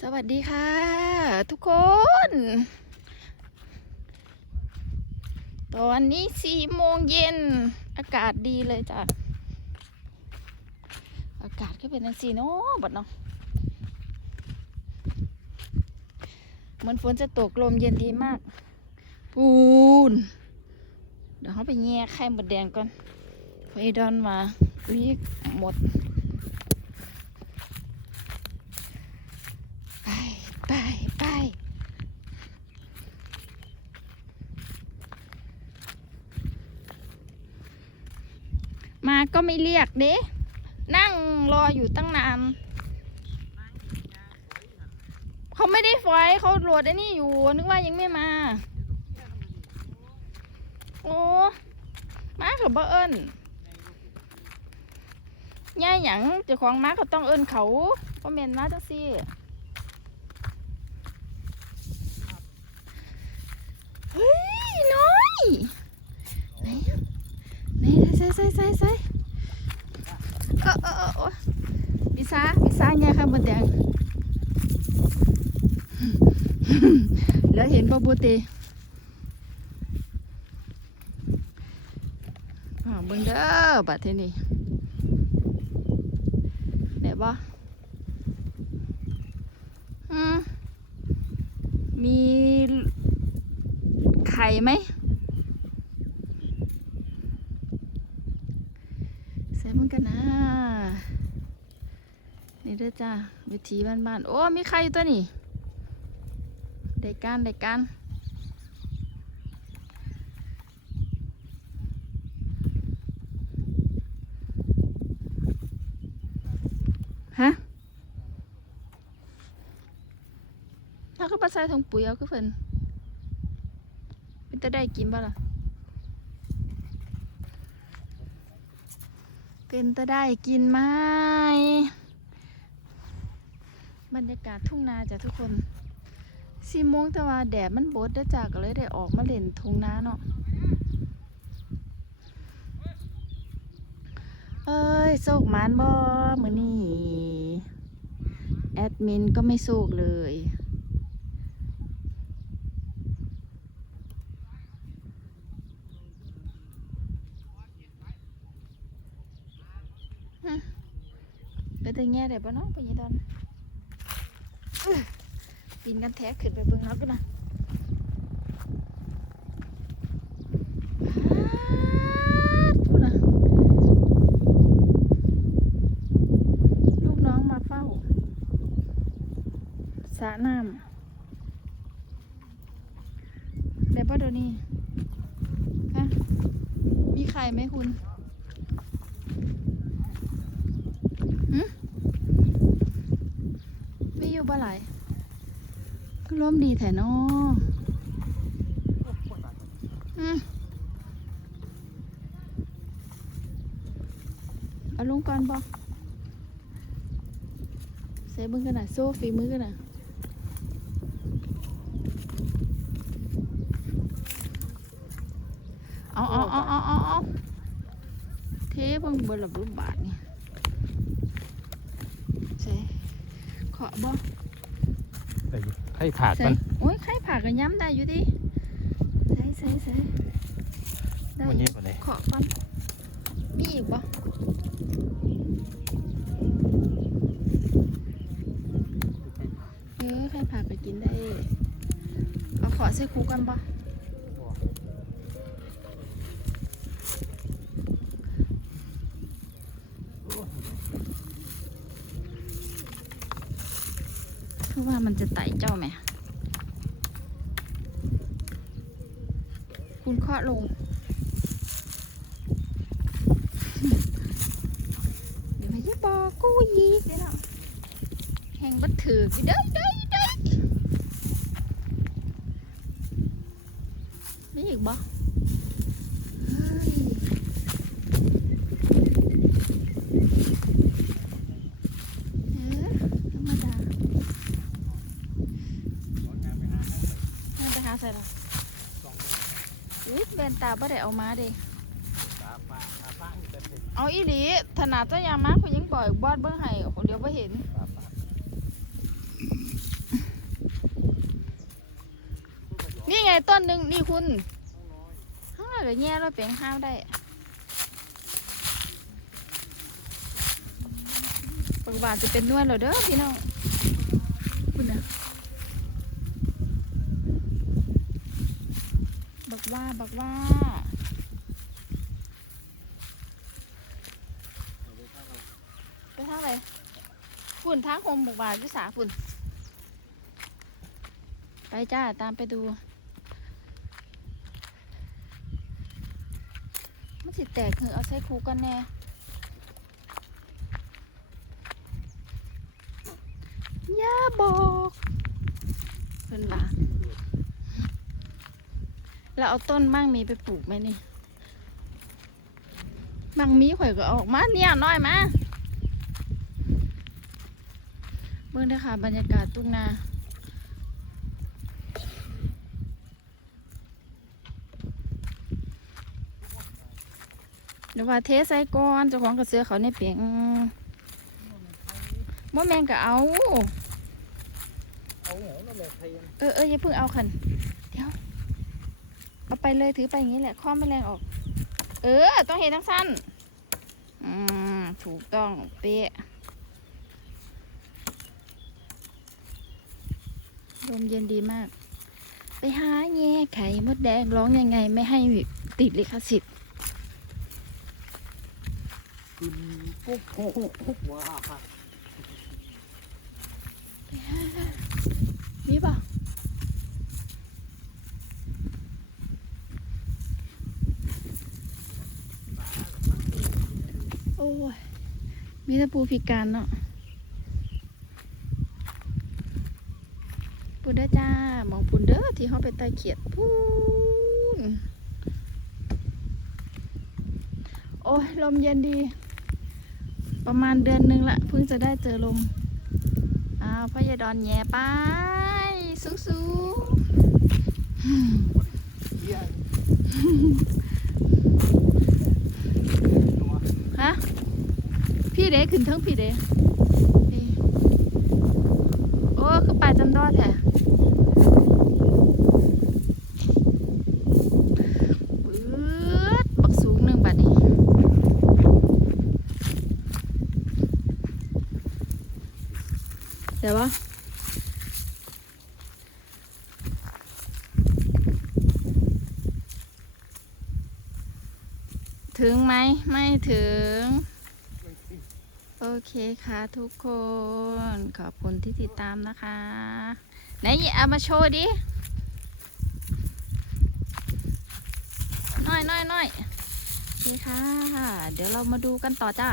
สวัสดีค่ะ ทุกคน ตอนนี้สี่โมงเย็น อากาศดีเลยจ้ะ อากาศก็เป็นสีเนาะบัดเนาะเหมือนฝนจะตกลมเย็นดีมาก ปูน เดี๋ยวเขาไปแง่ไข่หมดแดงก่อนไฟดอนมาวิหมด ไปไปไปมา ก็ไม่เรียกเด้นั่งรออยู่ตั้งนานเขาไม่ได้ไฟเขาโหลดไอ้นี่อยู่ นึกว่ายังไม่มา โอ้มากับบ่เอิญย่าหยังเจ้าของมาก็ต้องเอิญเขาเพราะเมนมาจังซี่เฮ้ย น้อย ไหนไหนใส่ใส่ใส่ใส่เออเออเออโอ้ยวิ ซาวิซาเนี่ยค่ะบนแดงแล้วเห็นบ่บูเตอ่าเบิ่งเด้อบัดเทนี่ไหนบ่มีไข่ไหมใส่มันกันนะ นี่เด้อ จ้าวิธีบ้านๆ โอ้ มีไข่อยู่ตัวนี่ได้การได้การฮะถ้าเขาปลาใส่ถุงปุ๋ยเอาคือเพิ่นเป็นจะได้กินบ่ล่ะ เป็นจะได้กินไหม บรรยากาศทุ่งนาจ้ะทุกคนสี่โมงแต่ว่าแดดมันบดเด้จาก็เลยได้ออกมาเล่นทุ่งนาเนาะเอ้ยโศกมานบ่มือนี้แอดมินก็ไม่โศกเลยไปแต่แง่ได้ปะเนาะไปยี่ดอนอื้อ ปีนกันแท้ขึ้นไปเบิ่งนาะกันนะพูดนะลูกน้องมาเฝ้าสระน้ำได้ปะเดี๋ยวนี้ฮะมีไข่ไหมคุณ ไม่ อยู่บ่ไหลายก็ร่มดีแถนออืมเอาลงก่อนบ่ใส่เบึงกันนะโซ่ฝีมือกันนะเอาเอาเอาเอาเอาเอาเทเบิ่งเบิ่งละรูปบาทนี่ใส่ เคาะบ่ได้อยู่ให้ผาดใส่มันโอ้ยไข่ผักกันย้ำได้อยู่ดิใส่ใส่ใส่ได้วันอยู่นี้วันนี้ขอก่อนมีอีกปะเออไข่ผักไปกินได้เอาขอใส่คุกกันปะ คือว่ามันจะไต่เจ้าไหม คุณเคาะลง เดี๋ยวมาจะบอกกูยีกเดี๋ยวเราแหงบัดถือกี่เด้อเด้อเด้อไม่อีกบ่ บ่ได้เอามาเด้าดีเอาอีหลีถนัดเจ้ายางมาคุณยังบ่อยบอดเบื้องให้เดี๋ยวไปเห็นนี่ไงต้นหนึ่งนี่คุณห้าหรือแง่เราเปลี่ยนห้าได้ปักบาทจะเป็นนวดเหรอเด้อพี่น้อง ว่าบักว่าไปทางไหนฝุ่นทางโฮมบุกบาทยุสาฝุ่น ไปจ้าตามไปดู มันสิแตกคือเอาใส่คูกันแน่อย่าบอกเพิ่นว่า แล้วเอาต้นมั่งมีไปปลูกไหมนี่มั่งมีข่อยก็เอาออกมาเนี่ยน้อยมาเบิ่งเด้อค่ะบรรยากาศทุ่งนาเดี๋ยวว่าเทใส่ก่อนเจ้าของกระเสือเขาในเปียงบ่แมงก็เอาเอาเหรอนั่นแหละไทยเออเอออย่าเพิ่งเอาคันเดี๋ยวเอา ไปเลยถือไปอย่างนี้แหละข้อไม่แรงออก เออ ต้องเห็นทั้งสั้นอืมถูกต้องเป๊ะลมเย็นดีมาก ไปหาแง่ไข่มดแดงร้องยังไงไม่ให้ติดลิขสิทธิ์คุณกุ๊กว้า มีป่ะ โอ้ย มีแต่ปูพิการเนาะปูเด้อจ้ามองปูเด้อที่เขาไปไต่เขียดพูนโอ้ย ลมเย็นดี ประมาณเดือนหนึงละเพิ่งจะได้เจอลม อ้าวพ่อยายดอนแย่ไปสูงสูง เยี่ย ฮะ พี่เด้ขึ้นทั้งพี่เด้โอ้คือป่าจันดอดแท้ปื๊ดบักสูงหนึ่งบัดนี้เดี๋ยววะถึงไหม ไม่ถึง โอเคค่ะทุกคน ขอบคุณที่ติดตามนะคะ ไหนเอามาโชว์ดิน้อยน้อยน้อยโอเคค่ะ เดี๋ยวเรามาดูกันต่อจ้า